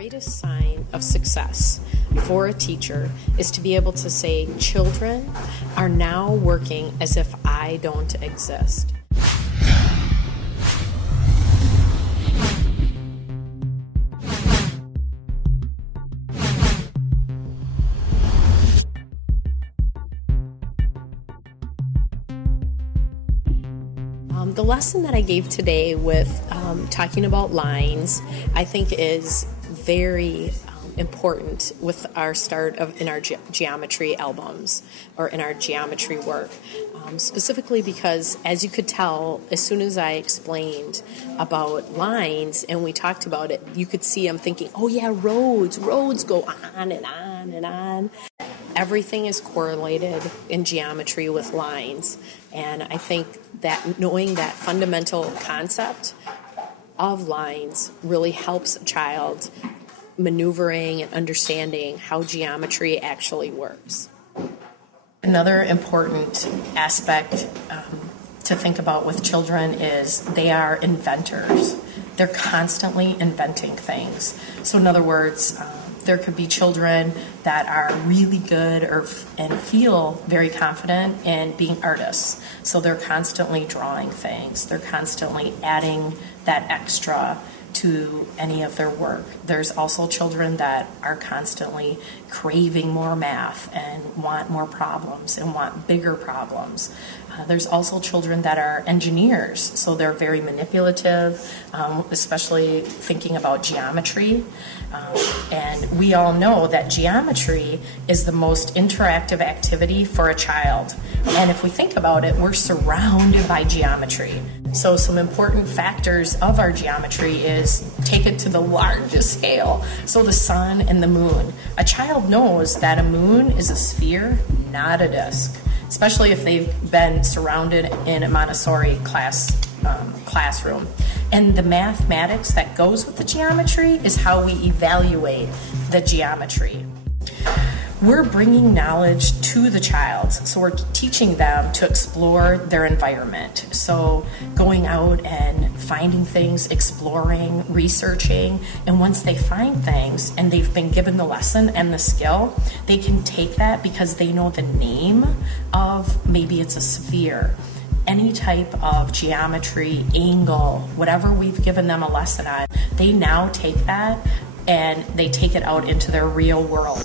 greatest sign of success for a teacher is to be able to say, children are now working as if I don't exist. The lesson that I gave today with talking about lines, I think is very important with our start in our geometry albums or in our geometry work. Specifically because, as you could tell, as soon as I explained about lines and we talked about it, you could see I'm thinking, oh yeah, roads go on and on and on. Everything is correlated in geometry with lines, and I think that knowing that fundamental concept of lines really helps a child maneuvering and understanding how geometry actually works. Another important aspect to think about with children is they are inventors. They're constantly inventing things. So in other words, there could be children that are really good and feel very confident in being artists. So they're constantly drawing things. They're constantly adding that extra to any of their work. There's also children that are constantly craving more math and want more problems and want bigger problems. There's also children that are engineers, so they're very manipulative, especially thinking about geometry. And we all know that geometry is the most interactive activity for a child. And if we think about it, we're surrounded by geometry. So some important factors of our geometry is take it to the largest scale. So the sun and the moon. A child knows that a moon is a sphere, not a disk, especially if they've been surrounded in a Montessori classroom. And the mathematics that goes with the geometry is how we evaluate the geometry. We're bringing knowledge to the child, so we're teaching them to explore their environment. So going out and finding things, exploring, researching, and once they find things and they've been given the lesson and the skill, they can take that because they know the name of, maybe it's a sphere, any type of geometry, angle, whatever we've given them a lesson on, they now take that and they take it out into their real world.